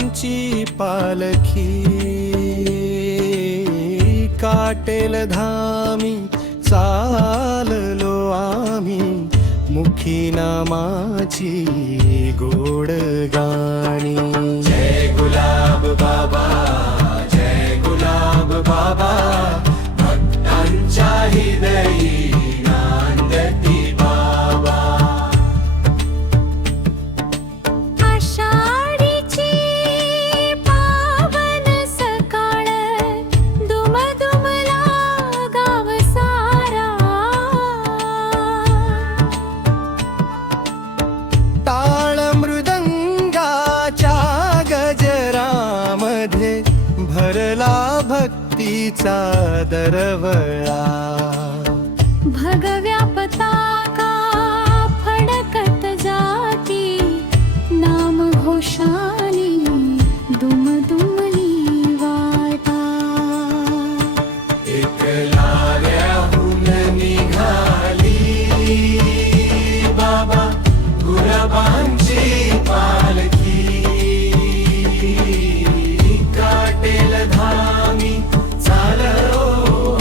गुलाबांची पालखी काटेल धामी चाललो आम्ही मुखी नामाची गोड गाणी। जय गुलाब बाबा, जय गुलाब बाबा, भक्तांच्या हृदयी नांदती बाबा। आषाढीची पावन सकाळ दुमदुमला गाव सारा। टाळ मृदंगाच्या गजरामध्ये भरला भक्तीचा दरवळा। भगव्या पताका फडकत जाती नाम घोषानी दुमदुमली वाटा। एकलाऱ्याहून निघाली बाबा गुलाबांची पालखी काटेल धामी चाललो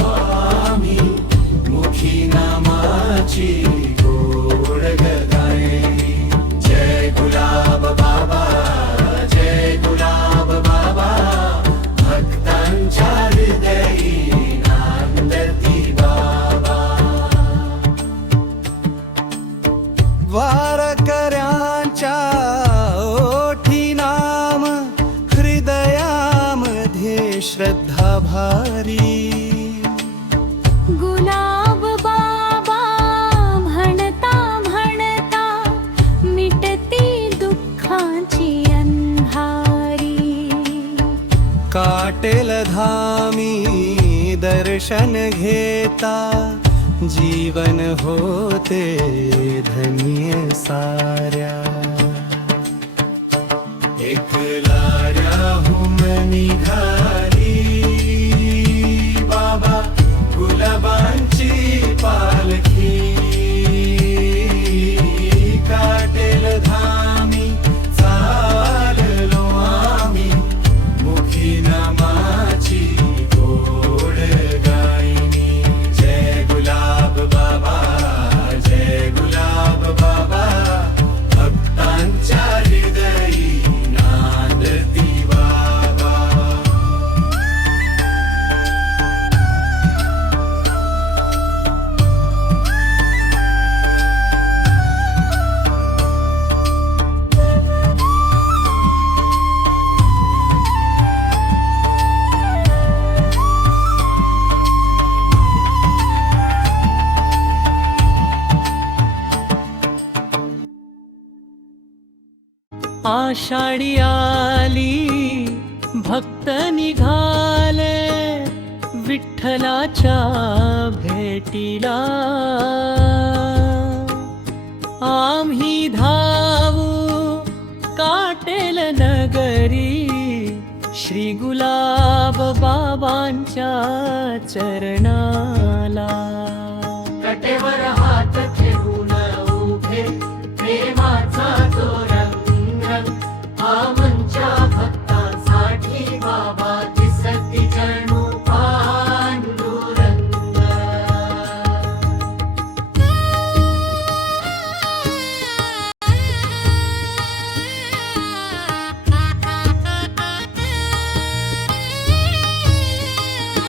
आम्ही मुखी नामाची गोड गाणी। जय गुलाब बाबा, जय गुलाब बाबा, भक्तांच्या हृदयी नांदती बाबा। वारकऱ्यांच्या ओठी नाम हृदयामध्ये श्रद्धा भारी। गुलाब बाबा म्हणता म्हणता मिटती दुःखाची अंधारी। काटेल धामी दर्शन घेता जीवन होते धन्य साऱ्या। एकलाऱ्याहून निघाली बाबा गुलाबांची पालखी काटेल धामी चाललो आम्ही मुखी नामाची गोड गाणी। जय गुलाब बाबा, जय गुलाब बाबा, भक्तांच्या हृदयी नांदती बाबा। आषाढी आली भक्त निघाले विठ्ठलाच्या भेटीला। आम्ही धावू काटेल नगरी श्री गुलाब बाबांच्या चरणाला। कटेवर